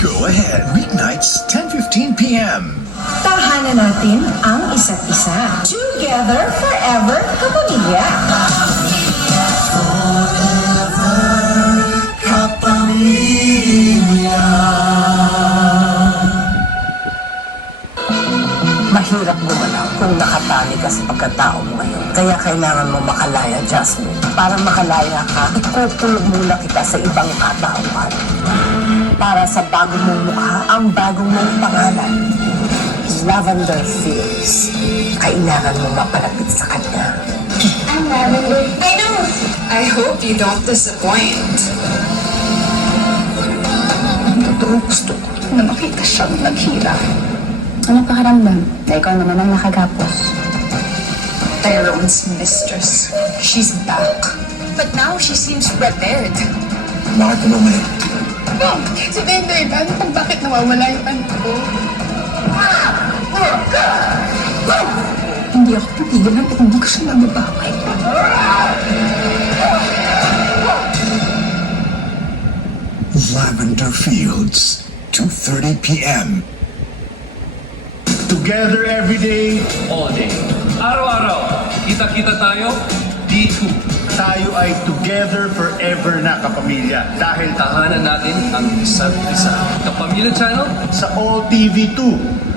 Go ahead, weeknights, 10:15 p.m. Tahanan natin ang isa't isa. Together forever, kapamilya. Mahirap gumalaw kung nakatali ka sa pagkatao mo ngayon. Kaya kailangan mo makalaya, Jasmine. Para makalaya ka, ikukulog muna kita sa ibang katawan. Para sa bagong mong mukha, ang bagong mong pangalan. Lavender Fields. Kailangan mo mapalapit sa kanya. I'm Lavender. I know. I hope you don't disappoint. Totoo, gusto ko na makita siyang naghirap. Anong pakaramdam na ikaw naman ang nakagapos? Tyrone's mistress. She's back. But now she seems prepared. Bakit ka bumalik? No! Sabihin ko iba, ano kung bakit nawawala yung anak ko? Hindi ako titigil kung hindi ko siya mababawi. Lavender Fields, 2:30 p.m. Together every day, all day. Araw-araw, kita-kita tayo, D2. tayo ay together forever na kapamilya. Dahil Tahanan natin ang isa't isa. Kapamilya Channel, sa All TV 2,